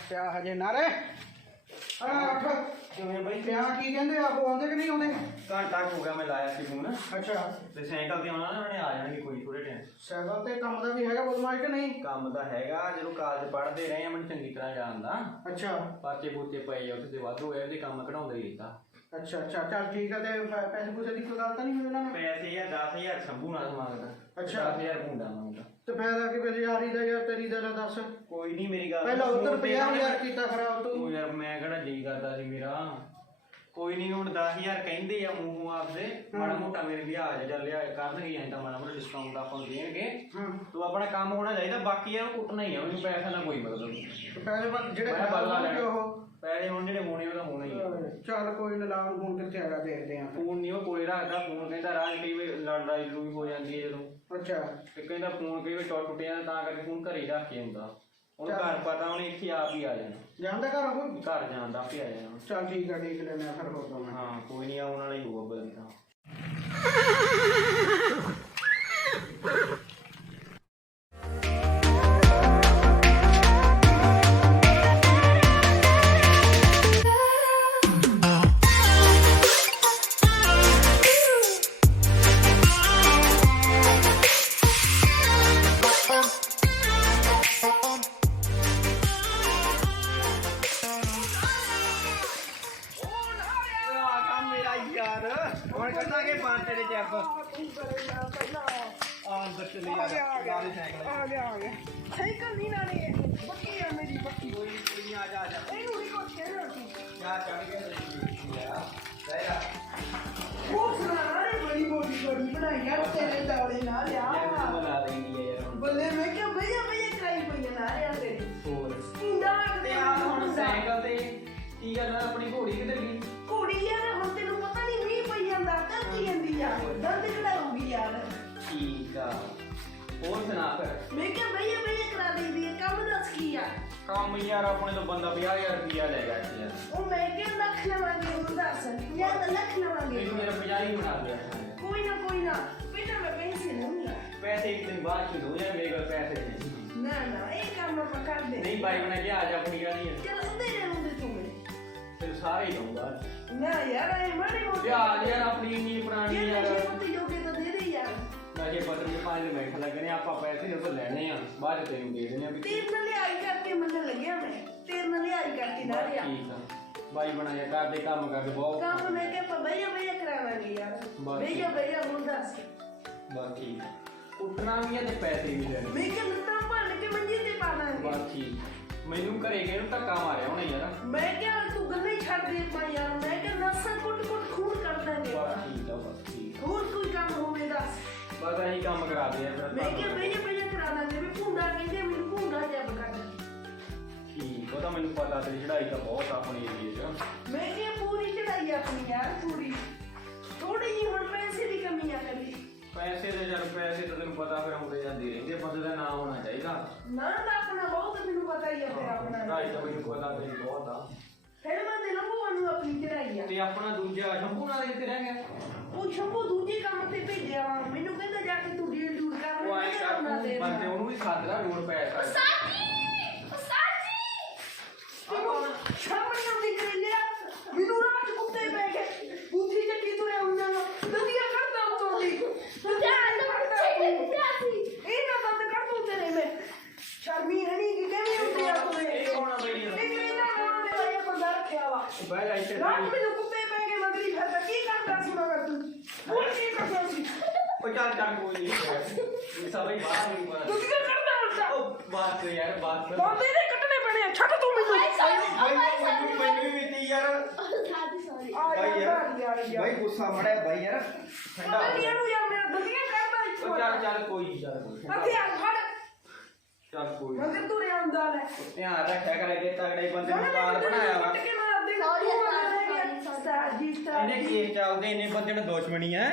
ਪਿਆ ਹਜੇ ਨਾਰੇ ਉੱਠ ਕਿਵੇਂ ਬਈ ਪਿਆ ਕੀ ਕਹਿੰਦੇ ਆ ਉਹ ਆਉਂਦੇ ਕਿ ਨਹੀਂ ਆਉਂਦੇ ਘੰਟਾ ਹੋ ਗਿਆ ਮੈਂ ਲਾਇਆ ਸੀ ਫੋਨ ਅੱਛਾ ਤੇ ਸਾਈਕਲ ਤੇ ਆਉਣਾ ਨਾ ਉਹਨੇ ਆ ਜਾਣਗੇ ਕੋਈ ਥੋੜੇ ਟਾਈਮ ਸਾਈਕਲ ਤੇ ਕੰਮ ਦਾ ਵੀ ਹੈਗਾ ਬਦਮਾਸ਼ ਕਿ ਨਹੀਂ ਕੰਮ ਤਾਂ ਹੈਗਾ ਜਦੋਂ ਕਾਲਜ ਪੜ੍ਹਦੇ ਰਹੇ ਆ ਮੈਨੂੰ ਚੰਗੀ ਤਰ੍ਹਾਂ ਜਾਣਦਾ ਅੱਛਾ ਪਰਚੇ ਪੁਰਚੇ ਪਏ ਉੱਥੇ ਤੇ ਵਾਧੂ ਹੋਇਆ ਤੇ ਕੰਮ ਕਢਾਉਂਦਾ ਹੀ ਰਹਿੰਦਾ ਅੱਛਾ ਅੱਛਾ ਚੱਲ ਠੀਕ ਹੈ ਤੇ ਪੈਸੇ ਪੂਸੇ ਦੀ ਕੋਈ ਗੱਲ ਤਾਂ ਨਹੀਂ ਹੋਈ ਉਹਨਾਂ ਨਾਲ ਪੈਸੇ ਯਾਰ 10000 ਸ਼ੰਭੂ ਨਾਲ ਮੰਗਦਾ ਅੱਛਾ 10000 ਭੁੰਡਾ ਮੰਗਦਾ ਤੇ ਫਾਇਦਾ ਕਿ ਵੇ ਯਾਰੀ ਦਾ ਯਾਰ ਤੇਰੀ ਦਾ ਦੱਸ ਕੋਈ ਨਹੀਂ ਮੇਰੀ ਗੱਲ ਪਹਿਲਾਂ ਉੱਧਰ 50,000 ਕੀਤਾ ਖਰਾਬ ਤੂੰ ਤੂੰ ਯਾਰ ਮੈਂ ਕਿਹੜਾ ਜੀ ਕਰਦਾ ਸੀ ਮੇਰਾ ਕੋਈ ਨਹੀਂ ਹੁਣ 10000 ਕਹਿੰਦੇ ਆ ਮੂੰਹੋਂ ਆਪਦੇ ਮਾੜਾ ਮੋਟਾ ਮੇਰੇ ਵਿਆਹ ਜਾਂ ਲਿਆ ਕਰਨਗੇ ਜਾਂ ਤਾਂ ਮਾੜਾ ਮੋਟਾ ਡਿਸਕਾਊਂਟ ਆਪਾਂ ਨੂੰ ਦੇਣਗੇ ਤੂੰ ਆਪਣਾ ਕੰਮ ਹੋਣਾ ਚਾਹੀਦਾ ਬਾਕੀ ਯਾਰ ਕੁੱਟਣਾ ਹੀ ਆ ਮੈਨੂੰ ਪੈਸਾ ਨਾਲ ਕੋਈ ਮਤਲਬ ਨਹੀਂ ਪੈਸੇ ਜਿਹੜੇ ਮੈਂ ਬਦਲਾ ਲੈਣਾ ਉਹ ਪੈਸੇ ਹੁਣ ਜਿਹੜੇ ਹੋਣੇ ਉਹਦਾ ਹੋਣਾ ਹੀ ਆ ਚੱਲ ਕੋਈ ਨਾ ਲਾ ਫੋਨ ਕਿੱਥੇ ਹੈਗਾ ਦੇਖਦੇ ਆਂ ਫੋਨ ਨਹੀਂ ਉਹ ਕੋਲੇ ਰੱਖਦਾ ਫੋਨ ਕਹਿੰਦਾ ਰਾਜ ਕਈ ਵਾਰ ਲੜਾਈ ਲੜੂਈ ਹੋ ਜਾਂਦੀ ਹੈ ਜਦੋਂ ਅੱਛਾ ਤੇ ਕਹਿੰਦਾ ਫੋਨ ਕਈ ਵਾਰ ਟੁੱਟ ਜਾਂਦਾ ਤਾਂ ਕਰਕੇ ਫੋਨ ਘਰੇ ਰੱਖ ਕੇ ਹੁੰਦਾ ਉਹਨੂੰ ਘਰ ਪਤਾ ਉਹਨੇ ਇੱਥੇ ਆਪ ਹੀ ਆ ਜਾਣਾ ਜਾਂਦਾ ਘਰ ਉਹ ਘਰ ਜਾਂਦਾ ਆਪੇ ਆ ਜਾਣਾ ਚੱਲ ਠੀਕ ਆ ਦੇਖ ਲੈਣਾ ਫਿਰ ਹੋਰ ਤਾਂ ਹਾਂ ਕੋਈ ਨਹੀਂ ਆਉਣ ਵਾਲਾ ਹੀ ਹੋਊਗਾ ਬਦਲ ਤਾਂ ਸਾਈਕਲ ਨਹੀਂ ਨਾਲੇ ਬੱਕੀ ਆ ਮੇਰੀ ਬੱਕੀ ਕੋਈ ਨਹੀਂ ਆ ਜਾ ਇਹਨੂੰ ਨਹੀਂ ਕੁਛ ਕਹਿਣਾ ਤੂੰ ਯਾਰ ਚੜ ਗਿਆ ਉਹ ਸੁਣਾ ਰੇ ਬੜੀ ਬੜੀ ਬਣਾਈ ਯਾਰ ਤੇਰੇ ਦੌੜੇ ਨਾਲ ਆ ਬਣਾ ਦੇਂਗੀ ਯਾਰ ਬੱਲੇ ਮੈਂ ਕਿਹਾ ਭਈਆ ਕਰਾਈ ਪਈ ਨਾ ਯਾਰ ਤੇਰੀ ਹੋਰ ਕੁੰਡਾ ਤੇ ਆ ਹੁਣ ਸਾਈਕਲ ਤੇ ਕੀ ਗੱਲ ਆਪਣੀ ਘੋੜੀ ਕਿੱਧਰ ਗਈ ਕੁੜੀ ਯਾਰ ਹੁਣ ਤੈਨੂੰ ਪਤਾ ਨਹੀਂ ਮੀਂਹ ਪਈ ਜਾਂਦਾ ਤਾਂ ਕੀ ਜਾਂਦੀ ਆ ਦੰਦ ਕਢਾਉਂਗੀ ਯਾਰ ਠੀਕ ਆ ਹੋਰ ਸੁਣਾ ਫਿਰ ਮੈਂ ਕਿਹਾ ਭਈਆ ਕਰਾ ਦੇਂਦੀ ਹੈ ਕੰਮ ਦੱਸ ਕੀ ਆ ਕੰਮ ਯਾਰ ਆਪਣੇ ਤੋਂ ਬੰਦਾ 50000 ਰੁਪਇਆ ਲੈ ਗਿਆ ਸੀ ਯਾਰ ਉਹ ਮੈਂ ਕਿਹਾ ਲੱਖ ਲਵਾਂਗੇ ਹੁਣ ਦੱਸ ਯਾਰ ਤਾਂ ਲੱਖ ਲਵਾਂਗੇ ਮੈਨੂੰ ਮੇਰਾ 50 ਹੀ ਬਣਾ ਦਿਆ ਕੋਈ ਨਾ ਪਹਿਲਾਂ ਮੈਂ ਪੈਸੇ ਲਊਂਗਾ ਪੈਸੇ ਇੱਕ ਦਿਨ ਬਾਅਦ ਚ ਦੋ ਯਾਰ ਮੇਰੇ ਕੋਲ ਪੈਸੇ ਨਹੀਂ ਨਾ ਇਹ ਕੰਮ ਆਪਾਂ ਕਰਦੇ ਨਹੀਂ ਬਾਈ ਬਣਾ ਕੇ ਆ ਜਾ ਆਪਣੀ ਗਾੜੀ ਚਲ ਉਹਦੇ ਰਹਿੰਦੇ ਤੂੰ ਮੈਨੂੰ ਫਿਰ ਸਾਰੇ ਹੀ ਦਊਂਗਾ ਨਾ ਯਾਰ ਇਹ ਮਾੜੀ ਮੋਟੀ ਯਾਰ ਆਪਣੀ ਇੰਨੀ ਪੁਰਾਣੀ ਯਾਰ ਮੋਟੀ ਜੋਗੇ ਤਾਂ ਦੇ ਦੇ ਯਾਰ ਜੇ ਬਟਰ ਦੇ 5 ਮਿੰਟ ਲੱਗਣੇ ਆਪਾਂ ਪੈਸੇ ਉਹ ਲੈਣੇ ਆ ਬਾਅਦ ਚ ਤੈਨੂੰ ਦੇ ਦੇਣੇ ਆ ਵੀ ਤੇਰ ਨਾਲ ਲਿਆਈ ਕਰਕੇ ਮੰਨਣ ਲੱਗਿਆ ਮੈਂ ਤੇਰ ਨਾਲ ਲਿਆਈ ਕਰਕੇ ਨਾ ਲਿਆ ਠੀਕ ਆ ਬਾਈ ਬਣਾਇਆ ਕਰਦੇ ਕੰਮ ਕਰਦੇ ਬਹੁਤ ਕੰਮ ਮੈਂ ਕਿਹਾ ਭਈਆ ਕਰਾਵਾਂਗੇ ਯਾਰ ਭਈਆ ਹੁਣ ਦੱਸ ਬਸ ਠੀਕ ਉੱਠਣਾ ਵੀ ਆ ਤੇ ਪੈਸੇ ਵੀ ਲੈਣੇ ਮੈਂ ਕਿਹਾ ਲੱਤਾਂ ਭੰਨ ਕੇ ਮੰਜੀ ਤੇ ਪਾ ਦਾਂਗੇ ਬਸ ਠੀਕ ਮੈਨੂੰ ਘਰੇ ਗਏ ਨੂੰ ਧੱਕਾ ਮਾਰਿਆ ਹੋਣਾ ਯਾਰ ਮੈਂ ਕਿਹਾ ਤੂੰ ਗੱਲਾਂ ਹੀ ਛੱਡ ਦੇ ਪਾ ਯਾਰ ਮੈਂ ਕਿਹਾ ਨਸਾਂ ਕੁੱਟ ਖੂਨ ਕਰ ਦਾਂਗੇ ਬਸ ਠੀਕ ਆ ਬਸ ਠੀਕ ਹੋਰ ਕੋਈ ਕੰਮ ਹੋਵੇ ਦੱਸ ਬਸ ਅਸੀਂ ਕੰਮ ਕਰਾਦੇ ਆ ਫਿਰ ਮੈਂ ਕਿਹਾ ਭਈਆ ਕਰਾ ਦਾਂਗੇ ਵੀ ਭੁੰਡਾ ਕਹਿੰਦੇ ਮੈਨੂੰ ਭੁੰਡਾ ਜੱਬ ਕੱਢ ਠੀਕ ਉਹ ਤਾਂ ਮੈਨੂੰ ਪਤਾ ਤੇਰੀ ਚੜਾਈ ਤਾਂ ਬਹੁਤ ਆਪਣੇ ਏਰੀਏ 'ਚ ਮੈਂ ਕਿਹਾ ਪੂਰੀ ਚੜਾਈ ਆਪਣੀ ਯਾਰ ਪੂਰੀ ਥੋੜੀ ਜਿਹੀ ਹੁਣ ਪੈਸੇ ਦੀ ਕਮੀ ਆ ਕਰੀ ਪੈਸੇ ਦੇ ਜਦ ਪੈਸੇ ਤਾਂ ਤੈਨੂੰ ਪਤਾ ਫਿਰ ਆਉਂਦੇ ਜਾਂਦੇ ਰਹਿੰਦੇ ਬੰਦੇ ਦਾ ਨਾਮ ਹੋਣਾ ਚਾਹੀਦਾ ਨਾ ਤਾਂ ਆਪਣਾ ਬਹੁਤ ਮੈਨੂੰ ਪਤਾ ਹੀ ਆ ਫਿਰ ਆਪਣਾ ਚੜਾਈ ਤਾਂ ਮੈਨੂੰ ਪਤਾ ਤੇਰੀ ਬਹੁਤ ਆ ਫਿਰ ਮੈਂ ਦੇ ਲੰਬੂ ਨੂੰ ਆਪਣੀ ਚੜਾਈ ਆ ਤੇ ਆਪਣਾ ਦੂਜਾ ਸ਼ੰਭੂ ਨਾਲ ਕਿੱਥੇ ਰਹਿ ਗਿਆ ਉਹ ਸ਼ੰਭੂ ਦੂਜੇ ਕੰਮ ਤੇ ਭੇਜਿਆ ਵਾ ਮੈਨੂੰ ਕਹਿੰਦਾ ਜਾ ਕੇ ਤੂੰ ਡੀਲ ਡੂਲ ਕਰ ਉਹ ਆਏ ਕਰ ਬੰਦੇ ਉਹਨੂੰ ਵੀ ਖਾਦਰਾ ਲੋੜ ਪੈ ਸਕਦਾ ਸ਼ਾਮਣੀ ਨੂੰ ਦਿਖ ਲਿਆ ਮੈਨੂੰ ਰਾਤ ਕੁੱਤੇ ਪੈ ਗਏ ਬੁੱਧੀ ਚੱਕੀ ਤੁਰਿਆ ਉਹਨਾਂ ਨੂੰ ਦੁਨੀਆ ਕਰਦਾ ਉਤੋਂ ਦੀ ਇਹ ਨਾ ਬੰਦ ਕਰ ਦੂੰ ਤੇਰੇ ਮੈਂ ਸ਼ਰਮੀ ਹੈ ਨਹੀਂ ਕਿ ਕਹਿੰਦੀ ਹੁੰਦੀ ਆ ਤੂੰ ਇਹ ਕੌਣ ਆ ਬਈ ਇਹ ਕਿਹਦਾ ਨਾਮ ਮੇਰਾ ਇਹ ਬੰਦਾ ਰੱਖਿਆ ਵਾ ਬਹਿ ਜਾ ਇੱਥੇ ਰਾਤ ਮੈਨੂੰ ਕੁੱਤੇ ਪੈ ਗਏ ਮਗਰੀ ਫਿਰਦਾ ਕੀ ਕਰਦਾ ਸੀ ਮਗਰ ਤੂੰ ਹੁਣ ਕੀ ਕਰਦਾ ਸੀ ਉਹ ਚੱਲ ਕੋਈ ਨਹੀਂ ਇਹ ਸਭ ਹੀ ਬਾਹਰ ਨਹੀਂ ਪਾ ਤੂੰ ਕੀ ਕਰਦਾ ਹੁੰਦਾ ਉਹ ਬਾਤ ਯਾਰ ਬਾਤ ਬੰਦੇ ਦੇ ਕੱਟਣੇ ਬਣੇ ਆ ਛੱਡ ਤੂੰ ਮੈਨੂੰ ਮੈਨੂੰ ਵੀ ਤੀ ਯਾਰ ਭਾਈ ਭਾਈ ਗੁੱਸਾ ਮੜਿਆ ਭਾਈ ਯਾਰ ਠੰਡਾ ਨੂੰ ਯਾਰ ਮੇਰਾ ਦੁਨੀਆ ਕਰਦਾ ਇੱਥੋਂ ਚੱਲ ਕੋਈ ਨਹੀਂ ਅੱਥੇ ਆ ਫੜ ਚੱਲ ਕੋਈ ਮਗਰ ਤੂੰ ਆਉਂਦਾ ਲੈ ਧਿਆਨ ਰੱਖਿਆ ਕਰ ਅੱਗੇ ਤਗੜੇ ਬੰਦੇ ਨੂੰ ਕਾਲ ਬਣਾਇਆ ਵਾ ਇਹਨੇ ਕੇਸ ਚੱਲਦੇ ਇੰਨੇ ਬੰਦੇ ਨੂੰ ਦੁਸ਼ਮਣੀ ਐ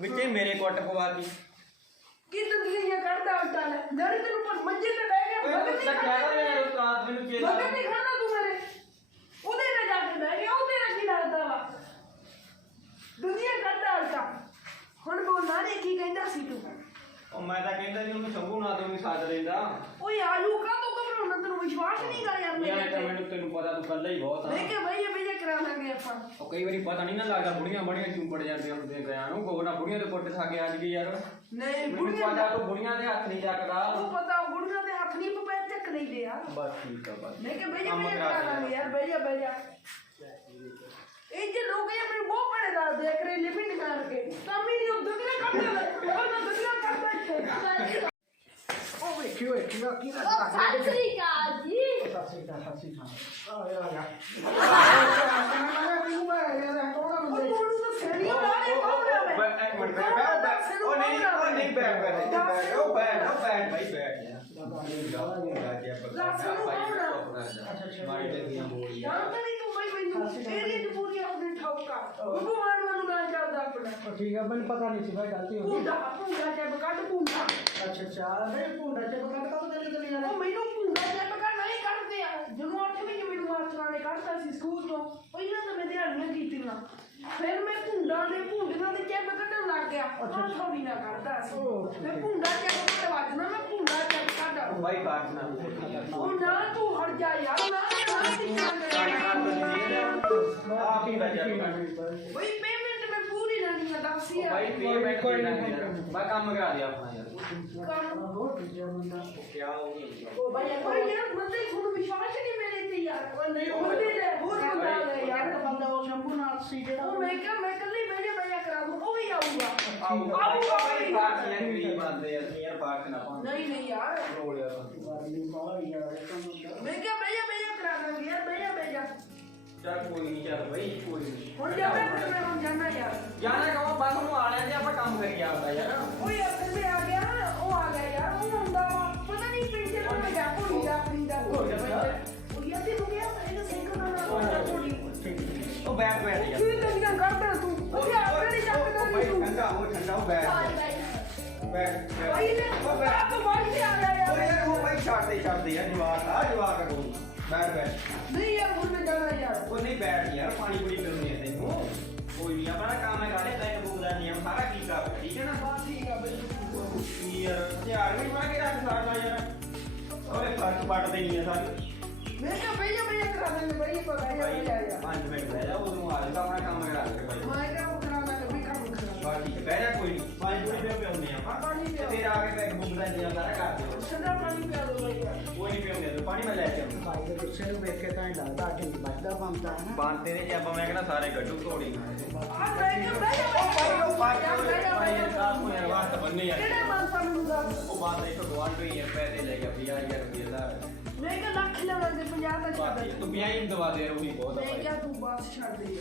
ਵਿੱਚੇ ਮੇਰੇ ਕੁੱਟ ਪਵਾਤੀ ਕੀ ਦੁਨੀਆ ਕਰਦਾ ਉਲਟਾ ਲੈ ਜਦ ਤੈਨੂੰ ਪਰ ਮੰਜੇ ਤੇ ਬਹਿ ਗਿਆ ਮਗਰ ਨਹੀਂ ਰਾਤ ਮੈਨੂੰ ਚੇਤਾ ਮਗਰ ਨਹੀਂ ਖਾਣਾ ਤੂੰ ਮੇਰੇ ਉਹਦੇ ਨਾਲ ਜਾ ਕੇ ਬਹਿ ਗਿਆ ਉਹਦੇ ਨਾਲ ਕੀ ਲੱਗਦਾ ਵਾ ਦੁਨੀਆ ਕਰਦਾ ਉਲਟਾ ਹੁਣ ਬੋਲ ਨਾ ਰੇ ਕੀ ਕਹਿੰਦਾ ਸੀ ਤੂੰ ਉਹ ਮੈਂ ਤਾਂ ਕਹਿੰਦਾ ਜੀ ਉਹਨੂੰ ਸ਼ੰਭੂ ਨਾ ਤੋਂ ਵੀ ਸਾਥ ਲੈਂਦਾ ਓਏ ਆਲੂ ਕਾ ਤੂੰ ਘਬਰਾਉਣਾ ਤੈਨੂੰ ਵਿਸ਼ਵਾਸ ਨਹੀਂ ਕਰ ਯਾਰ ਯਾਰ ਮੇਰੇ ਇਹ ਤਾਂ ਤੇ ਮੈਨੂੰ ਤੈਨੂੰ ਪਤਾ ਤੂੰ ਕੱਲਾ ਹੀ ਬਹੁਤ ਮੈਂ ਆ ਕਿ ਭਈਆ ਕਰਾ ਲਾਂਗੇ ਆਪਾਂ ਉਹ ਕਈ ਵਾਰੀ ਪਤਾ ਨਹੀਂ ਨਾ ਲੱਗਦਾ ਬੁੜੀਆਂ ਬੜੀਆਂ ਚੁੰਪੜ ਜਾਂਦੀਆਂ ਹੁੰਦੀਆਂ ਗਿਆ ਨੂੰ ਕੋਨਾ ਬੁੜੀਆਂ ਦੇ ਪੁੱਟ ਖਾ ਕੇ ਅੱਜ ਕੀ ਯਾਰ ਨਹੀਂ ਮੈਨੂੰ ਬੁੜੀਆਂ ਪਤਾ ਤੂੰ ਬੁੜੀਆਂ ਦੇ ਹੱਥ ਨਹੀਂ ਚੱਕਦਾ ਉਹ ਪਤਾ ਬੁੜੀਆਂ ਦੇ ਹੱਥ ਨਹੀਂ ਪਪੈ ਚੱਕ ਨਹੀਂ ਦੇ ਯਾਰ ਬਸ ਠੀਕ ਆ ਬਸ ਮੈਂ ਕਿ ਭਈਆ ਕੰਮ ਕਰਾ ਕਰਾ ਦੇ ਲਾਂਗੇ ਯਾਰ ਭਈਆ ਇਹ ਜੇ ਲੋਕ ਇਹ ਮੈਨੂੰ ਬਹੁਤ ਬੜੇ ਦਾ ਦੇਖ ਰਹੇ ਲਿਮਿਟ ਕਰਕੇ ਕੰਮ ਹੀ ਨਹੀਂ ਉਹ ਦੁਨੀਆ ਕਰਦੇ ਉਹ ਨਾ ਦੁਨੀਆ ਕਰਦਾ ਇੱਥੇ ਉਹ ਵੇਖਿਓ ਕੀ ਸਤਿ ਸ੍ਰੀ ਅਕਾਲ ਜੀ ਉਹ ਮੋੜੂ ਤਾਂ ਸੜੀ ਲਾ ਦੇ ਕੋਬਰਾ ਇੱਕ ਮਿੰਟ ਬੈਠ ਉਹ ਨਹੀਂ ਬੈਠ ਉਹ ਬੈਠ ਭਾਈ ਬੈਠ ਜਾਣਦਾ ਨਹੀਂ ਤੂੰ ਬਈ ਮੈਨੂੰ ਏਰੀਆ ਚ ਪੂਰੀ ਉਹਨੇ ਠੋਕਾ ਉਹ ਮਾਨੂੰ ਨਾ ਚੱਲਦਾ ਆਪਣਾ ਠੀਕ ਹੈ ਮੈਨੂੰ ਪਤਾ ਨਹੀਂ ਸੀ ਭਾਈ ਗਲਤੀ ਹੋ ਗਈ ਭੁੰਡਾ ਚੱਬ ਕੱਢ ਭੁੰਡਾ ਅੱਛਾ ਨਹੀਂ ਭੁੰਡਾ ਚ ਬਕਾ ਕਦੋਂ ਚੱਲੀ ਚੱਲੀ ਜਾਣਾ ਉਹ ਮੈਨੂੰ ਭੁੰਡਾ ਚੱਬ ਕੱਢ ਨਹੀਂ ਕੱਢਦੇ ਆ ਜਦੋਂ 8 ਵਜੇ ਮੈਨੂੰ ਮਾਸਟਰਾਂ ਨੇ ਕੱਢਤਾ ਸੀ ਸਕੂਲ ਤੋਂ ਪਹਿਲਾਂ ਤਾਂ ਮੈਂ ਦਿਹਾੜੀਆਂ ਕੀਤੀਆਂ ਫਿਰ ਮੈਂ ਭੁੰਡਾਂ ਦੇ ਚੱਬ ਕੱਢਣ ਲੱਗ ਗਿਆ ਉਹ ਥੋੜੀ ਨਾ ਕੱਢਦਾ ਸੀ ਮੈਂ ਭੁੰਡਾ ਚੱਬ ਕੱਢ ਵੱਜਣਾ ਮੈਂ ਭੁੰਡਾ ਚੱਬ ਕੱਢ ਭਾਈ ਬਾਤ ਨਾ ਉਹ ਨਾ ਤੂੰ ਹਟ ਜਾ ਯਾਰ ਨਾ ਆਪ ਹੀ ਬੈਠ ਜਾ ਬਈ ਪੇਮੈਂਟ ਮੈਂ ਪੂਰੀ ਲੈਣੀ ਆ ਦੱਸ ਯਾਰ ਭਾਈ ਪੇਮੈਂਟ ਕੋਈ ਨਾ ਮੈਂ ਕੰਮ ਕਰਾ ਦਿਆ ਆਪਣਾ ਯਾਰ ਬਹੁਤ ਵਧੀਆ ਮੁੰਡਾ ਕੀ ਹੋ ਗਿਆ ਬਈ ਯਾਰ ਬੰਦੇ ਤੁਹਾਨੂੰ ਵਿਸ਼ਵਾਸ ਨਹੀਂ ਮੇਰੇ ਤੇ ਯਾਰ ਉਹ ਨਹੀਂ ਬੰਦੇ ਦੇ ਹੋਰ ਬੰਦਾ ਹੈ ਯਾਰ ਬੰਦਾ ਉਹ ਸ਼ੰਭੂ ਨਾਲ ਸੀ ਜਿਹੜਾ ਉਹ ਮੈਂ ਕਿਹਾ ਮੈਂ ਕੱਲੀ ਬਈਆ ਕਰਾ ਦੂੰ ਉਹ ਵੀ ਆਊਗਾ ਆਊਗਾ ਭਾਈ ਬਾਤ ਨਹੀਂ ਗਰੀਬ ਬੰਦੇ ਅਸੀਂ ਯਾਰ ਬਾਤ ਨਾ ਪਾਉਂ ਨਹੀਂ ਯਾਰ ਰੋਲ ਯਾਰ ਵਾਲੀ ਬਾਹਰ ਯਾਰ ਇਹ ਤਾਂ ਮੁੰਡਾ ਮੈਂ ਕਿਹਾ ਬਈਆ ਕਰਾ ਦਾਂਗੇ ਯਾਰ ਬਈਆ ਚੱਲ ਕੋਈ ਨਹੀਂ ਚੱਲ ਭਾਈ ਕੋਈ ਨਹੀਂ ਹੁਣ ਜਾਣਾ ਫਿਰ ਮੈਂ ਹੁਣ ਜਾਣਾ ਯਾਰ ਜਾਣਾ ਕਹੋ ਬਸ ਨੂੰ ਆ ਲਿਆ ਤੇ ਆਪਾਂ ਕੰਮ ਕਰੀ ਆਪਦਾ ਯਾਰ ਉਹ ਯਾਰ ਫਿਰ ਮੈਂ ਆ ਗਿਆ ਉਹ ਆ ਗਿਆ ਯਾਰ ਉਹ ਹੁੰਦਾ ਪਤਾ ਨਹੀਂ ਪਿੰਡ ਤੋਂ ਮੈਂ ਜਾ ਭੁੱਲੀ ਦਾ ਉਹ ਯਾਰ ਤੇ ਹੋ ਗਿਆ ਇਹਨੂੰ ਸਿੰਕ ਨਾ ਭੁੱਲੀ ਉਹ ਬੈਠ ਯਾਰ ਕੀ ਕੰਨਾਂ ਕਰਦਾ ਤੂੰ ਉਹ ਆਪਣੇ ਨਹੀਂ ਚੱਕਦਾ ਭਾਈ ਤੂੰ ਠੰਡਾ ਉਹ ਬੈਠ ਭਾਈ ਨੇ ਆਪ ਬਾਈ ਤੇ ਆ ਗਿਆ ਉਹ ਯਾਰ ਯਾਰ ਉਹ ਭਾਈ ਛੱਡਦੇ ਯਾਰ ਜਵਾਕ ਕਰੋ ਬੈਠ ਨਹੀਂ ਯਾਰ ਹੁਣ ਮੈਂ ਜਾਣਾ ਯਾਰ ਉਹ ਨਹੀਂ ਬੈਠ ਯਾਰ ਪਾਣੀ ਪੂਰੀ ਕਰਨੀ ਹੈ ਤੈਨੂੰ ਕੋਈ ਨਹੀਂ ਆਪਣਾ ਕੰਮ ਹੈ ਗਾਲੇ ਤੈਨੂੰ ਬੁੱਕ ਦਾ ਨਿਯਮ ਸਾਰਾ ਕੀ ਕਰ ਠੀਕ ਹੈ ਨਾ ਬਸ ਠੀਕ ਆ ਬਈ ਯਾਰ ਯਾਰ ਵੀ ਮਾਰ ਕੇ ਰੱਖ ਸਾਡਾ ਯਾਰ ਉਹਨੇ ਫਰਕ ਪੱਟਦੇ ਨਹੀਂ ਆ ਸਾਰੇ ਮੈਂ ਕਿਹਾ ਬਈਆ ਕਰਾ ਦਾਂਗੇ ਬਈਆ ਭਾਈ ਜਾ 5 ਮਿੰਟ ਬਹਿ ਜਾ ਉਦੋਂ ਆ ਜਾਊਗਾ ਆਪਣਾ ਕੰਮ ਕਰਾ ਦੇ ਭਾਈ ਮੈਂ ਕਿਹਾ ਉਹ ਕਰਾ ਦਾਂਗੇ ਵੀ ਕੰਮ ਕਰਾ ਬਾਕੀ ਬਹਿ ਜਾ ਕੋਈ ਨਹੀਂ 5 ਮਿੰਟ ਪਿਆਉਂਦੇ ਆਪਾਂ ਪਾਣੀ ਪਿਆ ਫਿਰ ਆ ਕੇ ਬੈਗ ਬੁੱਕ ਦਾ ਨਿਯਮ ਸਾਰਾ ਕਰ ਦਿਓ ਠੰਡਾ ਪਾਣੀ ਪਿਆ ਦੋ ਬਈਆ ਕੋਈ ਨਹੀਂ ਪਿਆਉਂਦੇ ਤੂੰ ਪਾਣੀ ਮੈਂ ਲੈ ਕੇ ਆਉਂਦਾ ਭਾਈ ਦੇ ਗੁੱਸੇ ਨੂੰ ਵੇਖ ਕੇ ਤਾਂ ਇਹ ਲੱਗਦਾ ਕਿ ਵੱਜਦਾ ਬੰਦਾ ਹੈ ਨਾ ਬਾਂਤੇ ਦੇ ਜੱਬ ਮੈਂ ਕਹਿੰਦਾ ਸਾਰੇ ਗੱਡੂ ਤੋੜੀ ਆ ਬੈਠ ਬਈਆ ਭਾਈ ਯਾਰ ਕਾਹ ਕੋ ਯਾਰ ਵਾਸਤਾ ਬੰਨੇ ਯਾਰ ਕਿਹੜੇ ਮਨ ਸਾਨੂੰ ਦਾ ਉਹ ਬਾਤ ਇੱਕ ਗਵਾਂਢ ਹੀ ਹੈ ਪੈਸੇ ਲੈ ਗਿਆ 50000 ਰੁਪਏ ਦਾ ਮੈਂ ਕਿਹਾ ਲੱਖ ਲਵਾਂਗੇ 50 ਦਾ ਛੱਡ ਤੂੰ 50 ਦਵਾ ਦੇ ਰੋਣੀ ਬਹੁਤ ਆ ਮੈਂ ਭਾਈ ਕਿਹਾ ਤੂੰ ਬਸ ਛੱਡ ਦੇ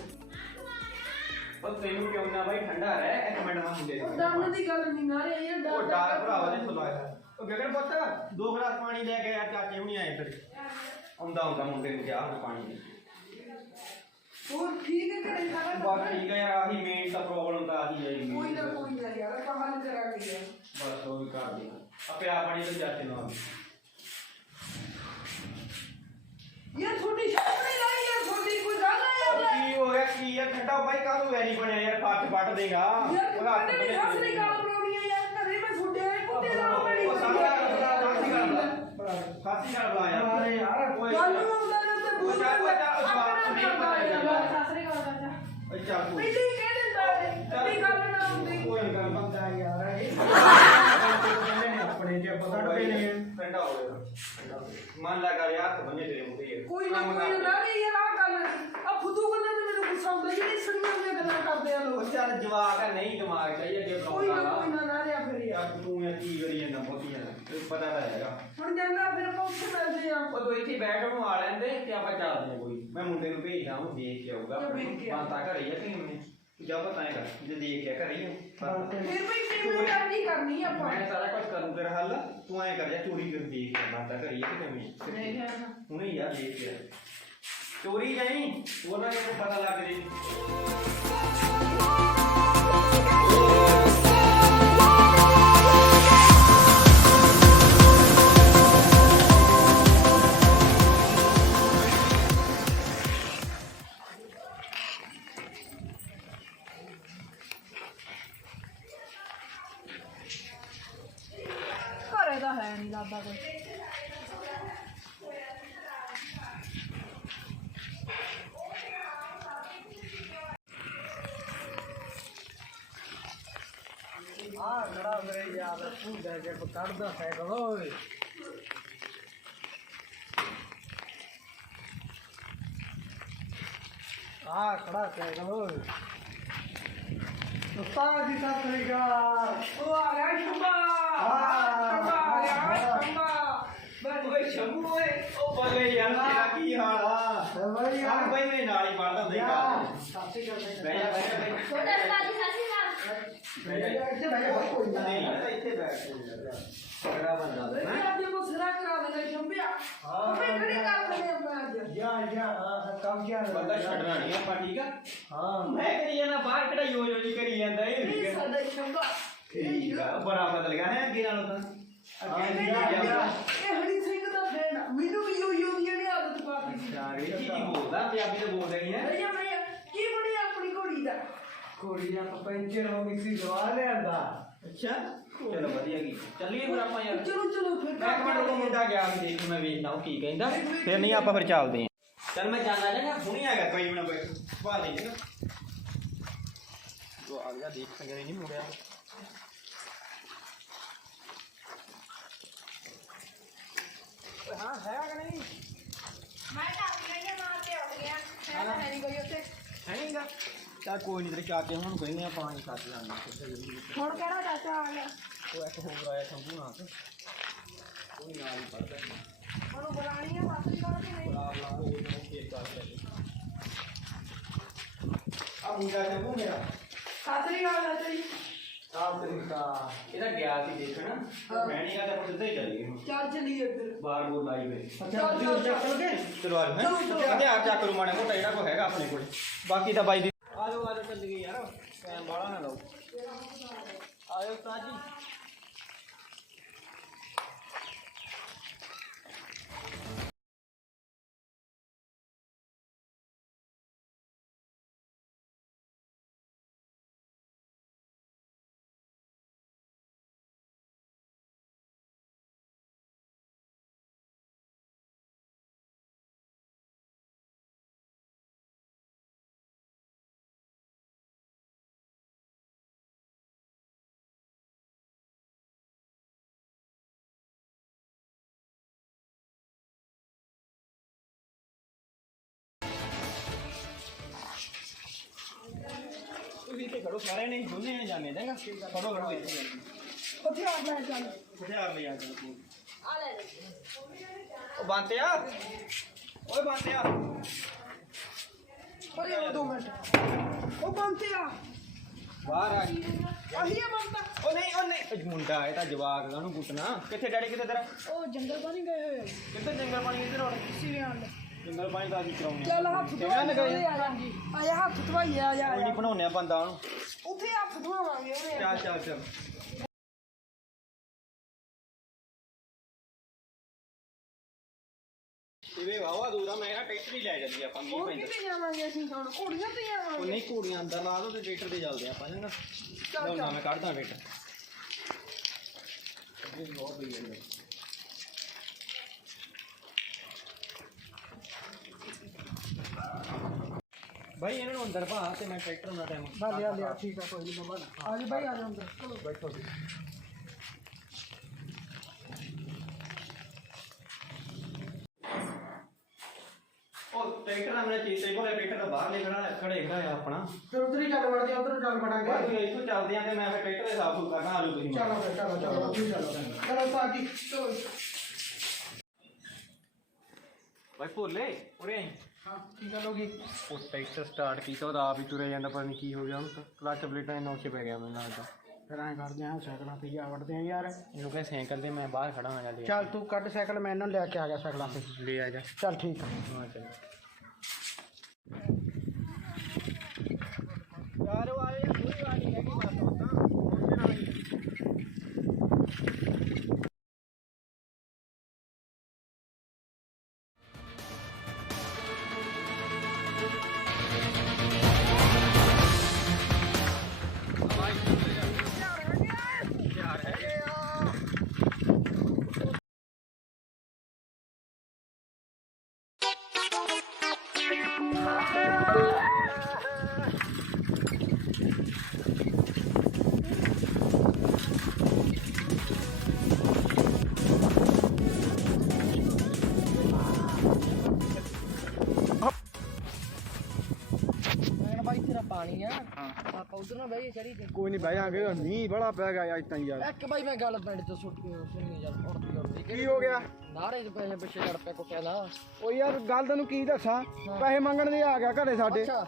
ਉਹ ਤੈਨੂੰ ਕਿਉਂ ਨਾ ਭਾਈ ਠੰਡਾ ਰਹਿ ਇੱਕ ਮਿੰਟ ਮੈਂ ਮੁੰਡੇ ਉਹ ਦਮ ਦੀ ਗੱਲ ਨਹੀਂ ਨਾ ਰਹੀ ਇਹ ਉਹ ਡਾਰ ਭਰਾਵਾ ਦੇ ਸੁਲਾਇਆ ਉਹ ਗਗਨ ਪੁੱਤ 2 ਗਲਾਸ ਪਾਣੀ ਲੈ ਕੇ ਯਾਰ ਚਾਚੇ ਹੁਣੀ ਆਏ ਫਿਰ ਆਉਂਦਾ ਮੁੰਡੇ ਨੂੰ ਕਿਹਾ ਹੁਣ ਪਾਣੀ ਦੇ ਹੋਰ ਠੀਕ ਹੈ ਘਰੇ ਸਾਰਾ ਬਸ ਠੀਕ ਹੈ ਯਾਰ ਆਹੀ ਮੇਨ ਤਾਂ ਪ੍ਰੋਬਲਮ ਤਾਂ ਆਹੀ ਹੈ ਜੀ ਕੋਈ ਨਾ ਯਾਰ ਆਪਾਂ ਹੱਲ ਕਰਾਂਗੇ ਯਾਰ ਬਸ ਉਹ ਵੀ ਕਰ ਦੇ ਆਪੇ ਆ ਪਾਣੀ ਤੋਂ ਚਾਚੇ ਨੂੰ ਆ ਯਾਰ ਤੁਹਾਡੀ ਸ਼ਰਮ ਨਹੀਂ ਲਾਈ ਯਾਰ ਤੁਹਾਡੀ ਕੋਈ ਗੱਲ ਆ ਯਾਰ ਕੀ ਹੋ ਗਿਆ ਕੀ ਯਾਰ ਠੰਡਾ ਭਾਈ ਕਾਹਨੂੰ ਵੈਰੀ ਬਣਿਆ ਯਾਰ ਫੱਟ ਵੱਟ ਦੇਗਾ ਯਾਰ ਤੁਹਾਡੇ ਵੀ ਹੱਥ ਨਹੀਂ ਗਾਲ ਬਣਾਉਣੀਆਂ ਯਾਰ ਘਰੇ ਮੈਂ ਛੁੱਟਿਆ ਕੁੱਤੇ ਨਾਲ ਬੜੀ ਉਹ ਸਾਥੀ ਨਾਲ ਬੁਲਾ ਯਾਰ ਅਰੇ ਯਾਰ ਓਏ ਗੱਲ ਨੂੰ ਹੁੰਦਾ ਨੇ ਤੇ ਬੂਝ ਚੱਲ ਪਹਿਲੀ ਚੱਲ ਤੂੰ ਕਹਿ ਦਿੰਦਾ ਹੈ ਵੀ ਗੱਲ ਨਾ ਹੁੰਦੀ ਕੋਈ ਗੱਲ ਬੰਦਾ ਯਾਰ ਇਹ ਆਪਣੇ ਜੇ ਪਤਾ ਨਹੀਂ ਨੇ ਠੰਡਾ ਹੋ ਗਿਆ ਮਨ ਲਗਾ ਯਾਰ ਹੱਥ ਬੰਨੇ ਤੇਰੇ ਮੁੰਡੇ ਕੋਈ ਨਾ ਨਹੀਂ ਯਾਰ ਆ ਗੱਲ ਆ ਫੁੱਦੂ ਗੱਲਾਂ ਤੇ ਮੈਨੂੰ ਗੁੱਸਾ ਆਉਂਦਾ ਜਿਹੜੀ ਸੜੀਆਂ ਦੀਆਂ ਗੱਲਾਂ ਕਰਦੇ ਆ ਉਹ ਲੋਕ ਚੱਲ ਜਵਾਕ ਹੈ ਨਹੀਂ ਦਿਮਾਗ ਚਾਹੀਏ ਜੇ ਕੋਈ ਬਰਾਉਂਦਾ ਨਾ ਰਿਹਾ ਫਿਰ ਯਾਰ ਯਾਰ ਤੂੰ ਇਹ ਕੀ ਕਰੀ ਜਾਂਦਾ ਬਹੁਤੀਆਂ ਤੈਨੂੰ ਪਤਾ ਤਾਂ ਹੈਗਾ ਹੁਣ ਜਾਂਦਾ ਫਿਰ ਆਪਾਂ ਉੱਥੇ ਮਿਲਦੇ ਆ ਉਹ ਤੂੰ ਇੱਥੇ ਬੈਠ ਉਹਨੂੰ ਆ ਲੈਂਦੇ ਤੇ ਆਪਾਂ ਚੱਲਦੇ ਹਾਂ ਕੋਈ ਮੈਂ ਮੁੰਡੇ ਨੂੰ ਭੇਜਦਾ ਉਹ ਦੇਖ ਕੇ ਆਊਗਾ ਬੰਦਾ ਘਰੇ ਹੀ ਆ ਕਿ ਉਹਨੇ ਜਾ ਪਤਾ ਹੈ ਕਰ ਜੇ ਦੇਖ ਕੇ ਘਰੇ ਹੀ ਆ ਫਿਰ ਵੀ ਪੇਮੈਂਟ ਕਰਨੀ ਆਪਾਂ ਮੈਂ ਸਾਰਾ ਕੁਝ ਕਰੂੰ ਤੇਰਾ ਹੱਲ ਤੂੰ ਐ ਕਰ ਜਾ ਚੋਰੀ ਕਰ ਦੇਖ ਕੇ ਬੰਦਾ ਘਰੇ ਹੀ ਆ ਕਿ ਕਿਵੇਂ ਨਹੀਂ ਕਰਨਾ ਹੁਣੇ ਯਾਰ ਦੇਖ ਕੇ ਚੋਰੀ ਜਾਈ ਉਹਨਾਂ ਨੂੰ ਪਤਾ ਲੱਗ ਜੇ ਘਰੇ ਤਾਂ ਹੈ ਨਹੀਂ ਲੱਗਦਾ ਕੋਈ खड़ा मेरे यार पूजा के पकड़ दो साइकिल ओए खड़ा साइकिल ओए उस्ताद जी साहब तरीका ਉਹ ਆ ਗਿਆ ਸ਼ੰਭਾ ਸ਼ੰਭਾ ਆ ਗਿਆ ਸ਼ੰਭਾ ਬਸ ਓਏ ਸ਼ੰਭੂ ਓਏ ਉਹ ਬੱਲੇ ਯਾਰ ਤੇਰਾ ਕੀ ਹਾਲ ਆ भाई ਆ ਬਈ ਮੇਰੇ ਨਾਲ ਹੀ ਪੜਦਾ ਹੁੰਦਾ ਹੀ ਘਰ साथी कर ਬਹਿ ਜਾ ਬਹਿ ਜਾ ਬਹਿ ਜਾ। छोटा साथी साथी साहब ਬਹਿ ਜਾ ਇੱਥੇ ਬਹਿ ਜਾ ਕੋਈ ਨਹੀਂ ਯਾਰ ਇੱਥੇ ਬੈਠ ਤਗੜਾ ਬੰਦਾ ਮੈਂ ਹੈ ਅੱਜ ਨੂੰ ਸਿਰਾ ਕਰਾ ਦੇਣਾ ਸ਼ੰਭਿਆ ਮੈਂ ਖੜੀ ਕਰ ਦੇਣੀ ਆਪਾਂ ਅੱਜ या काम क्या ਬੰਦਾ ਛੱਡਣਾ ਨਹੀਂ ਆਪਾਂ ਠੀਕ ਆ हाँ ਮੈਂ ਕਰੀ ਜਾਂਦਾ ਬਾਹਰ ਕਿਹੜਾ ਯੋ ਯੋ ਜੀ ਕਰੀ ਜਾਂਦਾ ਇਹ ਠੀਕ ਇਹ ਆ ਸਾਡਾ ਸ਼ੰਭਾ ਠੀਕ ਆ ਬੜਾ ਬਦਲ ਗਿਆ ਹੈ ਅੱਗੇ ਨਾਲੋਂ ਤਾਂ ਅੱਗੇ ਇਹ ਨਹੀਂ ਜਾਂਦਾ ਹਰੀ ਸਿੰਘ ਦਾ ਫੈਨ ਮੈਨੂੰ ਵੀ ਯੋ ਦੀ ਇਹਨੇ ਆਦਤ ਪਾ ਦਿੱਤੀ ਯਾਰ ਇਹ ਕੀ ਬੋਲਦਾ ਪੰਜਾਬੀ ਤੇ ਬੋਲਦਾ ਨਹੀਂ ਹੈ ਭਈਆ ਭਈਆ ਕੀ ਬਣੀ ਆਪਣੀ ਘੋੜੀ ਦਾ कोरिया पंचर हो मिक्सी दवा ले आंदा ਅੱਛਾ ਚਲੋ ਵਧੀਆ ਕੀ ਚੱਲੀਏ ਫਿਰ ਆਪਾਂ ਯਾਰ ਚਲੋ ਚਲੋ ਫਿਰ ਮੈਂ ਇੱਕ ਮਿੰਟ ਕੋ ਮੁੰਡਾ ਗਿਆ ਵੀ ਦੇਖ ਮੈਂ ਵੇਖਦਾ ਉਹ ਕੀ ਕਹਿੰਦਾ ਫਿਰ ਨਹੀਂ ਆਪਾਂ ਫਿਰ ਚੱਲਦੇ ਆਂ ਚੱਲ ਮੈਂ ਜਾਣਾ ਜਾਗਾ ਹੁਣੀ ਆ ਗਿਆ ਕੋਈ ਬਣਾ ਬੈਠ ਬਾਹਰ ਨਹੀਂ ਜਗਾ ਉਹ ਆ ਗਿਆ ਦੇਖ ਸੰਗਰੇ ਨਹੀਂ ਮੁੜਿਆ ਹਾਂ ਹੈ ਕਿ ਨਹੀਂ मैं डाल के मार के आ गया है नहीं कोई उसे ਹੈਗਾ ਚੱਲ ਕੋਈ ਨਹੀਂ ਤੇਰੇ ਚਾਚੇ ਹੁਣ ਕੋਈ ਨਹੀਂ ਆਪਾਂ ਹੀ ਸਾਥ ਲਾਂਗੇ ਹੁਣ ਕਿਹੜਾ ਚਾਚਾ ਆ ਗਿਆ ਉਹ ਇੱਕ ਹੋਰ ਆਇਆ ਸ਼ੰਭੂ ਨਾਲ ਤੇ ਕੋਈ ਨਾਲ ਹੀ ਪੜਦਾ ਉਹਨੂੰ ਬੁਲਾਣੀ ਹੈ ਵਾਪਸ ਕਰਾ ਕੇ ਨਹੀਂ ਆਪ ਲਾ ਉਹ ਨੂੰ ਕੀ ਕਰਦੇ ਆ ਮੁੰਡਾ ਸ਼ੰਭੂ ਮੇਰਾ ਸਾਤਰੀ ਗੱਲ ਹੈ ਤੇਰੀ ਆਪ ਤਰੀਕਾ ਇਹਦਾ ਗਿਆ ਸੀ ਦੇਖਣ ਮੈਂ ਨਹੀਂ ਆਦਾ ਸਿੱਧਾ ਹੀ ਚਲੀ ਗਈ ਚੱਲ ਚਲੀਏ ਫਿਰ ਬਾਰ ਬੋਲ ਲਾਈ ਵੇ अच्छा तुम चल के ਚਲੋ ਆ ਜਾਓ ਕਹਿੰਦੇ ਆ ਚੱਕ ਲਓ ਮਾੜਾ ਮੋਟਾ ਜਿਹੜਾ ਕੋ ਹੈਗਾ ਆਪਣੇ ਕੋਲ ਬਾਕੀ ਤਾਂ ਬਾਈ ਦੀ ਆ ਜਾਓ ਚੱਲ ਗਈ ਯਾਰ ਟਾਈਮ ਬਾਲਾ ਨਾ ਲਾਓ ਆਇਓ ਸਾਜੀ ਤੁਸੀਂ ਇੱਥੇ ਖੜੋ ਸਾਰੇ ਨੇ ਦੋਨੇ ਨੇ ਜਾਣੇ ਦੇਗਾ ਖੜੋ ਖੜੋ ਇੱਥੇ ਉੱਥੇ ਆ ਮੈਂ ਚੱਲ ਹਥਿਆਰ ਲੈ ਆ ਜਾ ਤੂੰ आ ले ले ਉਹ ਬੰਤਿਆ ਓਏ ਬੰਤਿਆ ਪਰੇ ਉਹ 2 ਮਿੰਟ ਉਹ ਬੰਤੇ ਆ ਬਾਹਰ ਆ ਗਈ ਆਹੀ ਆ ਬੰਦਾ ਉਹ ਨਹੀਂ ਇਹ ਮੁੰਡਾ ਇਹ ਤਾਂ ਜਵਾਕ ਦਾ ਉਹਨੂੰ ਕੁੱਟਣਾ ਕਿੱਥੇ ਡੈਡੀ ਕਿੱਥੇ ਤੇਰਾ ਉਹ ਜੰਗਲ ਪਾਣੀ ਗਏ ਹੋਏ ਕਿੱਥੇ ਜੰਗਲ ਪਾਣੀ ਕਿੱਥੇ ਰੋੜ ਸਿਰਿਆਂ ਦੇ ਜੰਗਲ ਪਾਣੀ ਤਾਂ ਅਸੀਂ ਕਰਾਉਣੇ ਚੱਲ ਹੱਥ ਧਵਾਈਏ ਆ ਜਾਂਦੀ ਆ ਜਾ ਹੱਥ ਧਵਾਈਏ ਆ ਜਾ ਕੋਈ ਨਹੀਂ ਬਣਾਉਣੇ ਆ ਬੰਦਾ ਉਹਨੂੰ ਉੱਥੇ ਹੱਥ ਧਵਾਵਾਂਗੇ ਉਹਨੇ ਚੱਲ ਇਹਦੇ ਵਾਵਾ ਦੂਰਾ ਮੈਂ ਕਿਹਾ ਟਰੈਕਟਰ ਹੀ ਲੈ ਜਾਂਦੀ ਆਪਾਂ ਮੀਂਹ ਉਹ ਪੈਂਦਾ ਕਿੱਥੇ ਜਾਵਾਂਗੇ ਅਸੀਂ ਹੁਣ ਘੋੜੀਆਂ ਤੇ ਉਹ ਜਾਵਾਂਗੇ ਨਹੀਂ ਘੋੜੀਆਂ ਅੰਦਰ ਲਾ ਦੋ ਤੇ ਟਰੈਕਟਰ ਤੇ ਚੱਲਦੇ ਆਪਾਂ ਚੰਗਾ ਚੱਲ ਲਿਆਉਣਾ ਮੈਂ ਕੱਢਦਾ ਟਰੈਕਟਰ ਅੱਗੇ ਬਹੁਤ ਪਈ ਜਾਂਦਾ ਭਾਈ ਇਹਨਾਂ ਨੂੰ ਅੰਦਰ ਪਾ ਤੇ ਮੈਂ ਟਰੈਕਟਰ ਦਾ ਟਾਈਮ बा लिया ठीक है कोई नहीं बाबा ਆ ਜਾ ਭਾਈ ਆ ਜਾ ਅੰਦਰ ਚਲੋ बैठो जी ਉਹ ਟਰੈਕਟਰ ਦਾ ਮੇਰਾ ਚੇਤੇ ਭੁੱਲਿਆ ਟਰੈਕਟਰ ਦਾ ਬਾਹਰ ਨਿਕਲਣਾ ਖੜੇ ਖੜਾ ਆ ਆਪਣਾ फिर उधर ही चल बढ़ जा उधर चल ਬਾਹਰ बढ़ांगे ਤੁਸੀਂ ਇੱਥੋਂ ਚੱਲਦੇ ਆ ਤੇ ਮੈਂ ਫਿਰ ਟਰੈਕਟਰ ਦੇ ਸਾਫ ਸੁਥਰਾ ਕਰਨਾ ਆਜੋ ਤੁਸੀਂ चलो फिर चलो चलो साथी ਚਲੋ ਭਾਈ ਭੋਲੇ ਉਰੇ ਆਈ हाँ की गल होगी ਉਹ ਟਰੈਕਟਰ ਸਟਾਰਟ ਕੀਤਾ ਉਹਦਾ ਆਪ ਹੀ ਤੁਰਿਆ ਜਾਂਦਾ ਪਤਾ ਨਹੀਂ ਕੀ ਹੋ ਗਿਆ ਉਹਨੂੰ ਕਲਚ ਪਲੇਟਾਂ ਦੇ ਨੌਕੇ ਪੈ ਗਿਆ ਮੈਨੂੰ ਲੱਗਦਾ फिर ऐ करते हैं साइकिल पे जा वड़ते हैं यार ਇਹਨੂੰ ਕਹੇ ਸਾਈਕਲ ਤੇ ਮੈਂ ਬਾਹਰ ਖੜਾ ਹਾਂ ਜਲਦੀ चल तू कट साइकिल मैं इन्हों लेके आ गया साइकिल पे ਲੈ ਆ ਜਾ चल ठीक है ਹਾਂ ਚੱਲ ਯਾਰ ਉਹ ਆਏ ਕੋਈ ਵਾਲੀ ਹੈਗੀ ਉਧਰ ਨਾ ਬਈ ਚੜੀ ਤੇ ਕੋਈ ਨਹੀਂ ਬਹਿ ਜਾਾਂਗੇ ਮੀਂਹ ਬੜਾ ਪੈ ਗਿਆ ਅੱਜ ਤਾਂ ਯਾਰ। ਇੱਕ ਬਾਈ ਮੈਂ ਗੱਲ ਪਿੰਡ ਚ ਸੁਣੀ ਯਾਰ ਉੜਦੀ ਕੀ ਹੋ ਗਿਆ? ਨਾਰੇ ਚ ਪੈਸੇ ਪਿੱਛੇ ਲੜ ਪਿਆ ਕੁੱਟਿਆ ਨਾ। ਉਹ ਯਾਰ ਗੱਲ ਤੈਨੂੰ ਕੀ ਦੱਸਾਂ, ਪੈਸੇ ਮੰਗਣ ਦੇ ਆ ਗਿਆ ਘਰੇ ਸਾਡੇ। ਅੱਛਾ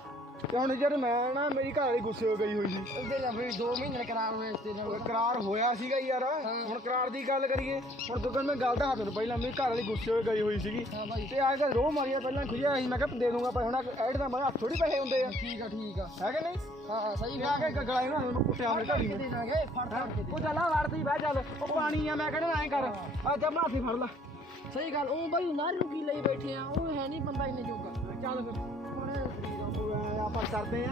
ਤੇ ਹੁਣ ਜਦ ਮੈਂ ਨਾ ਮੇਰੀ ਘਰ ਵਾਲੀ ਗੁੱਸੇ ਹੋ ਗਈ ਹੋਈ ਸੀ। ਉਹਦੇ ਨਾਲ ਵੀ 2 ਮਹੀਨੇ ਕਰਾਰ ਹੋਏ ਇਸ ਤੇ ਨਾਲ। ਇਕਰਾਰ ਹੋਇਆ ਸੀਗਾ ਯਾਰ, ਹੁਣ ਇਕਰਾਰ ਦੀ ਗੱਲ ਕਰੀਏ। ਹੁਣ ਤੂੰ ਮੈਂ ਗੱਲ ਦੱਸ ਤੈਨੂੰ ਪਹਿਲਾਂ ਮੇਰੀ ਘਰ ਵਾਲੀ ਗੁੱਸੇ ਹੋ ਗਈ ਹੋਈ ਸੀਗੀ ਹਾਂ ਬਾਈ ਤੇ ਆ ਕੇ ਰੋਹ ਮਾਰੀਆ ਪਹਿਲਾਂ ਖੁਜਿਆ ਸੀ। ਮੈਂ ਕਿਹਾ ਦੇ ਦੂੰਗਾ ਪੈਸੇ, ਹੁਣ ਐਡ ਦਾ ਮੈਂ ਹੱਥ ਥੋੜੀ ਪੈਸੇ ਹੁੰਦੇ ਆ। ਠੀਕ ਆ ਹੈ ਕਿ ਨਹੀਂ? ਹਾਂ ਸਹੀ ਤੇ ਆ ਕੇ ਗਲਾਈ ਨਾ ਮੈਂ ਕੁੱਟਿਆ ਆਪਣੇ ਘਰ ਨੂੰ। ਦੇਣਾਂਗੇ ਫੜ ਕੇ ਉਹ ਚੱਲ ਆ ਵੜਦੀ ਬਹਿ ਚੱਲ। ਉਹ ਪਾਣੀ ਆ, ਮੈਂ ਕਹਿੰਦਾ ਐਂ ਕਰ ਆ ਜਮਾ ਹੱਥੀ ਫੜ ਲੈ। ਸਹੀ ਗੱਲ। ਉਹ ਬਾਈ ਨਾਰੀ ਨੂੰ ਕੀ ਲਈ ਬੈਠੇ ਆ, ਉਹ ਹੈ ਨਹੀਂ ਬੰਦਾ ਇੰਨੇ ਜੋਗਾ। ਚੱਲ ਫਿਰ ਆਪਾਂ ਕਰਦੇ ਆ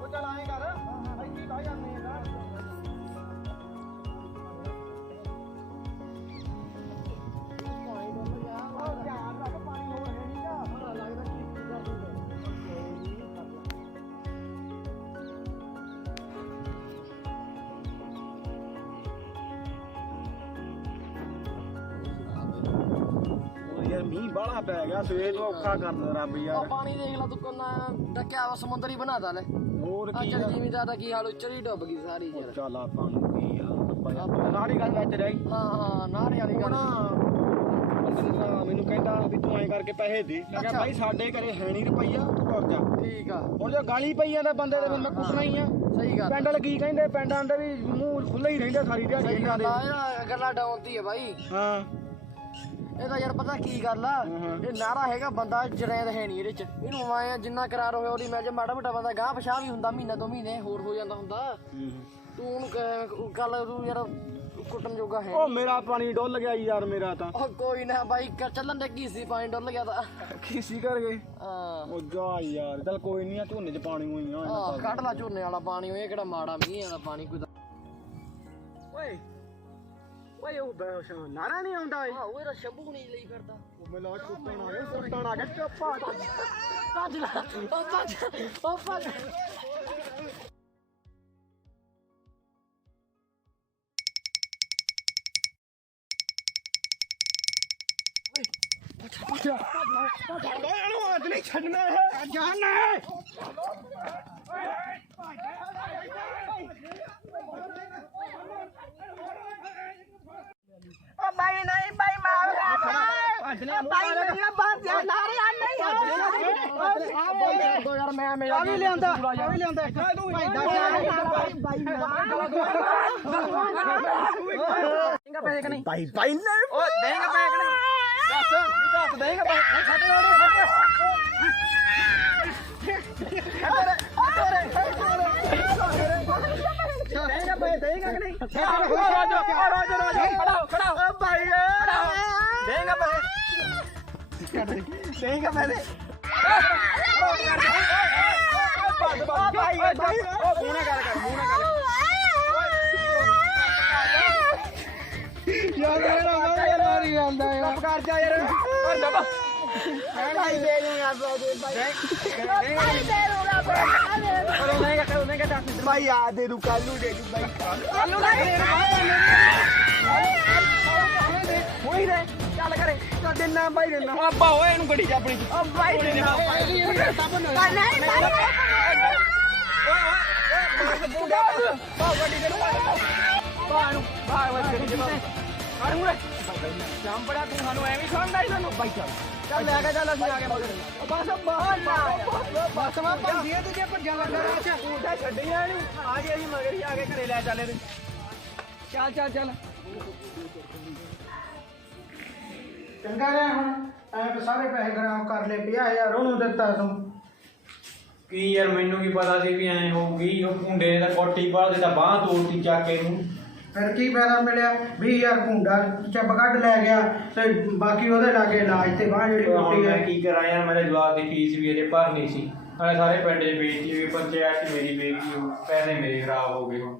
ਉਹ ਚੱਲ ਐਂ ਕਰ ਇੱਥੇ ਬਹਿ ਜਾਂਦੇ ਆ। ਯਾਰ ਮੀਂਹ ਬਾਹਲਾ ਪੈ ਗਿਆ, ਸਵੇਰ ਤੋਂ ਔਖਾ ਕਰ ਦਿੰਦਾ ਰੱਬ ਆ ਯਾਰ। ਪਾਣੀ ਦੇਖ ਲਾ ਤੂੰ ਕਿੰਨਾ ਡੱਕਿਆ ਵਾ, ਸਮੁੰਦਰ ਹੀ ਬਣਾਤਾ ਲੈ। ਹੋਰ ਆ ਕੀ ਚੱਲ ਜ਼ਿਮੀਦਾਰ ਦਾ ਕੀ ਹਾਲ, ਉੱਚਰੀ ਡੁੱਬ ਗਈ ਸਾਰੀ ਯਾਰ। ਚੱਲ ਆਪਾਂ ਨੂੰ ਕੀ ਆ ਨਾੜੀ ਗੱਲ ਵਿੱਚ ਰਹਿ ਗਈ। ਹਾਂ ਨਾਰੇ ਵਾਲੀ ਗੱਲ। ਮੈਨੂੰ ਕਹਿੰਦਾ ਵੀ ਤੂੰ ਐਂ ਕਰਕੇ ਪੈਸੇ ਦੇ। ਮੈਂ ਕਿਹਾ ਬਾਈ ਸਾਡੇ ਘਰੇ ਹੈ ਨਹੀਂ ਰੁਪਈਆ, ਤੂੰ ਤੁਰ ਜਾ। ਠੀਕ ਆ ਹੁਣ ਜੇ ਗਾਲੀ ਪਈ ਜਾਂਦਾ ਬੰਦੇ ਦੇ ਫਿਰ ਮੈਂ ਕੁੱਟਣਾ ਹੀ ਆ। ਸਹੀ ਗੱਲ। ਪਿੰਡ ਵਾਲੇ ਕੀ ਕਹਿੰਦੇ, ਪਿੰਡਾਂ ਦੇ ਵੀ ਮੂੰਹ ਖੁੱਲੇ ਹੀ ਰਹਿੰਦੇ ਸਾਰੀ ਦਿਹਾੜੀ ਸਹੀ ਇਹਨਾਂ ਗੱਲ ਦੇ। ਆ, ਇਹ ਗੱਲਾਂ ਡਾਉਂਦੀ ਆ ਬਾਈ। ਹਾਂ ਇਹਦਾ ਯਾਰ ਪਤਾ ਕੀ ਗੱਲ ਆ, ਇਹ ਨਾਰਾ ਹੈਗਾ ਬੰਦਾ ਜਰੈਦ ਹੈ ਨਹੀਂ ਇਹਦੇ ਚ। ਇਹਨੂੰ ਆਏ ਜਿੰਨਾ ਕਰਾਰ ਹੋਇਆ ਉਹਦੀ ਮੈਂ ਜੇ ਮਾੜਾ ਮੋਟਾ ਬੰਦਾ ਗਾਹ ਪਛਾਹ ਵੀ ਹੁੰਦਾ, ਮਹੀਨਾ 2 ਮਹੀਨੇ ਹੋਰ ਹੋ ਜਾਂਦਾ ਹੁੰਦਾ। ਤੂੰ ਉਹਨੂੰ ਗੱਲ ਤੂੰ ਯਾਰ ਕੁੱਟਣ ਜੋਗਾ ਹੈ। ਉਹ ਮੇਰਾ ਪਾਣੀ ਡੁੱਲ ਗਿਆ ਯਾਰ, ਮੇਰਾ ਤਾਂ ਉਹ ਕੋਈ ਨਾ ਬਾਈ ਚੱਲਣ ਦੇ ਕੀ ਸੀ, ਪਾਣੀ ਡੁੱਲ ਗਿਆ ਤਾਂ। ਖੀਸੀ ਕਰ ਗਏ। ਹਾਂ ਉਹ ਜਾ ਯਾਰ, ਚੱਲ ਕੋਈ ਨਹੀਂ ਆ, ਝੋਨੇ ਚ ਪਾਣੀ ਹੋਈ ਆ। ਕੱਢ ਲਾ ਝੋਨੇ ਵਾਲਾ ਪਾਣੀ, ਇਹ ਕਿਹੜਾ ਮਾੜਾ ਮੀਂਹ ਵਾਲਾ ਪਾਣੀ ਕੋਈ। ਓਏ ਓਏ ਉਹ ਨਾਰਾ ਨਹੀਂ ਆਉਂਦਾ ਓਏ। ਉਹ ਇਹਦਾ ਸ਼ੰਭੂ ਨਹੀਂ ਲਈ ਫਿਰਦਾ। ਉਹ ਮੈਂ ਲਾ ਕੁੱਟਣ ਆ ਗਿਆ ਚੁੱਪਾ। ਭੱਜ ਲਾ ਉਹ ਭੱਜ ਉਹ ਭੱਜ। ਨਹੀਂ ਛੱਡਣਾ ਹੈ, ਜਾਣਾ ਹੈ। ਓ ਬਾਈ ਨਹੀਂ ਬਾਈ ਮਾਰ ਬਾਈ ਮੇਰਾ ਬਾਤ ਯਾਰ ਨਾਰੇ ਆ ਨਹੀਂ ਯਾਰ ਮੈਂ ਮੇਰਾ ਆ ਵੀ ਲਿਆਂਦਾ, ਆ ਵੀ ਲਿਆਂਦਾ। ਪੈਸੇ ਕਿ ਨਹੀਂ ਬਾਈ ਬਾਈ ਨੇ ਉਹ ਦੇਂਗਾ ਪੈਸੇ ਕਿ ਨਹੀਂ ਦੱਸ ਦੇਂਗਾ ਪੈਸੇ ਛੱਡ ਦੇਗਾ ਬਾਈ, ਦੇਗਾ ਕਿ ਨਹੀਂ? ਖੜਾ ਭਾਈ ਦੇਂਗਾ ਪੈਸੇ ਦੇਗਾ ਪੈਸੇ। ਭਾਈ ਮੂੰਹ ਨਾ ਗੱਲ ਕਰ, ਮੂੰਹ ਨਾ ਗੱਲ ਯਾਰ। ਮੇਰਾ ਬਾਈ ਮਾਰੀ ਜਾਂਦਾ ਯਾਰ, ਕਰ ਜਾ ਯਾਰ। ਕਰ ਜਾ ਬਾ ਭਾਈ ਦੇ ਦੂੰਗਾ ਭਾਈ ਆ ਦੇ ਦੂ, ਕੱਲ ਨੂੰ ਦੇ ਦੂ ਬਾਈ। ਹੋਈ ਰੇ ਚੱਲ ਕਰੇ ਚੱਲ ਦੇਣਾ ਬਾਈ, ਦੇਣਾ ਆਪਾ ਓਏ ਇਹਨੂੰ ਗੱਡੀ ਚ ਆਪਣੀ ਭਾਈ ਨਹੀਂ ਚਾਂਪੜਾ ਤੂੰ ਸਾਨੂੰ ਐਵੇਂ ਖਾਂਦਾ ਹੀ ਸਾਨੂੰ ਬਾਈ ਚੱਲ ਲੈ ਕੇ ਚੱਲ, ਅਸੀਂ ਆ ਗਏ ਮਗਰ। ਬਸ ਬਾਹਰ ਨਾ ਬਸ ਮੈਂ ਭੰਦੀਆਂ ਤੁਝੇ ਭੱਜਿਆ ਲੱਗਾ ਰਾਚਾ ਊਠਾ ਛੱਡੀਆਂ ਇਹਨੂੰ। ਆ ਗਏ ਅਸੀਂ ਮਗਰ ਹੀ ਆ ਕੇ ਘਰੇ ਲੈ ਚੱਲੇ ਤੇ। ਚੱਲ ਚੱਲ ਚੱਲ ਚੰਗਾ ਰਿਹਾ ਹੁਣ ਐ ਤਾਂ ਸਾਰੇ ਪੈਸੇ ਖਰਾਬ ਕਰ ਲਏ। 50,000 ਉਹਨੂੰ ਦਿੱਤਾ ਤੂੰ। ਕੀ ਯਾਰ ਮੈਨੂੰ ਕੀ ਪਤਾ ਸੀ ਵੀ ਐਂ ਹੋਊਗੀ। ਉਹ ਮੁੰਡੇ ਨੇ ਤਾਂ ਕੋਟੀ ਪਾ ਦੇ ਤਾਂ ਬਾਂਹ ਤੋੜਤੀ ਚੱਕ ਕੇ ਨੂੰ। ਫਿਰ ਕੀ ਫਾਇਦਾ ਮਿਲਿਆ? 20,000 ਭੁੰਡਾ ਚੱਬ ਕੱਢ ਲੈ ਗਿਆ ਤੇ ਬਾਕੀ ਉਹਦੇ ਲਾਗੇ ਇਲਾਜ ਤੇ ਬਾਂਹ ਜਿਹੜੀ ਹੁਣ ਟੁੱਟੀ ਮੈਂ ਹੈ। ਕੀ ਕਰਾਂ ਯਾਰ, ਮੇਰੇ ਜਵਾਬ ਦੀ ਫੀਸ ਵੀ ਇਹਦੇ ਭਰਨੀ ਸੀ। ਨਾਲੇ ਸਾਰੇ ਪਿੰਡ 'ਚ ਬੇਇੱਜ਼ਤੀ ਹੋਈ, ਪੰਚਾਇਤ 'ਚ ਮੇਰੀ ਬੇਇੱਜ਼ਤੀ ਹੋ, ਪੈਸੇ ਮੇਰੇ ਖਰਾਬ ਹੋ ਗਏ। ਹੁਣ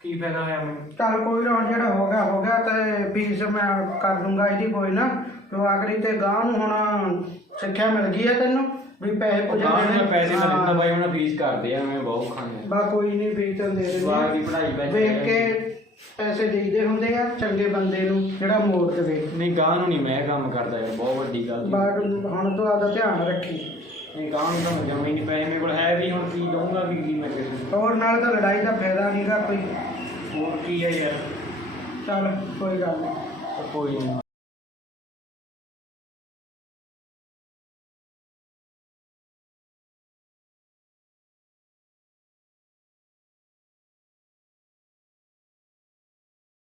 ਕੀ ਫਾਇਦਾ ਹੋਇਆ ਮੈਨੂੰ? ਚੱਲ ਕੋਈ ਨਾ, ਹੁਣ ਜਿਹੜਾ ਹੋ ਗਿਆ ਤੇ ਫੀਸ ਮੈਂ ਕਰ ਦੂੰਗਾ ਇਹਦੀ, ਕੋਈ ਨਾ। ਜੋ ਆਖਰੀ ਤੇ ਗਾਂ ਨੂੰ ਹੁਣ ਸਿੱਖਿਆ ਮਿਲ ਗਈ ਹੈ ਤੈਨੂੰ ਵੀ ਪੈਸੇ ਪੁੱਜੇ ਮੈਂ ਪੈਸੇ ਤਾਂ ਦਿੰਦਾ ਬਾਈ, ਹੁਣ ਫੀਸ ਕਰਦੇ ਆ, ਮੈਂ ਬਹੁਤ ਖਾਂਦੇ ਬਾ ਕੋਈ ਨਹੀਂ, ਫੀਸ ਤਾਂ ਦੇ ਜਵਾਬ ਦੀ ਦਿੰਦੇ ਪੜ੍ਹਾਈ ਵੇਖ ਕੇ ਪੈਸੇ ਦੇਈਦੇ ਹੁੰਦੇ ਆ ਚੰਗੇ ਬੰਦੇ ਨੂੰ ਜਿਹੜਾ ਮੋੜ ਦੇਵੇ। ਨਹੀਂ ਗਾਂ ਨੂੰ ਨਹੀਂ ਮੈਂ ਕੰਮ ਕਰਦਾ ਯਾਰ, ਬਹੁਤ ਵੱਡੀ ਗੱਲ ਜੀ। ਬਟ ਹੁਣ ਤੂੰ ਆਪਦਾ ਧਿਆਨ ਰੱਖੀ। ਨਹੀਂ ਗਾਂ ਨੂੰ ਤਾਂ ਜਮਾ ਹੀ ਨਹੀਂ ਪੈਸੇ ਮੇਰੇ ਕੋਲ ਹੈ ਵੀ, ਹੁਣ ਕੀ ਦਊਂਗਾ ਵੀ ਕੀ ਮੈਂ ਕਿਸੇ ਨੂੰ। ਹੋਰ ਨਾਲ ਤਾਂ ਲੜਾਈ ਦਾ ਫਾਇਦਾ ਨਹੀਂਗਾ ਕੋਈ। ਹੋਰ ਕੀ ਹੈ ਯਾਰ। ਚੱਲ ਕੋਈ ਗੱਲ ਨਹੀਂ। ਕੋਈ ਨਹੀਂ।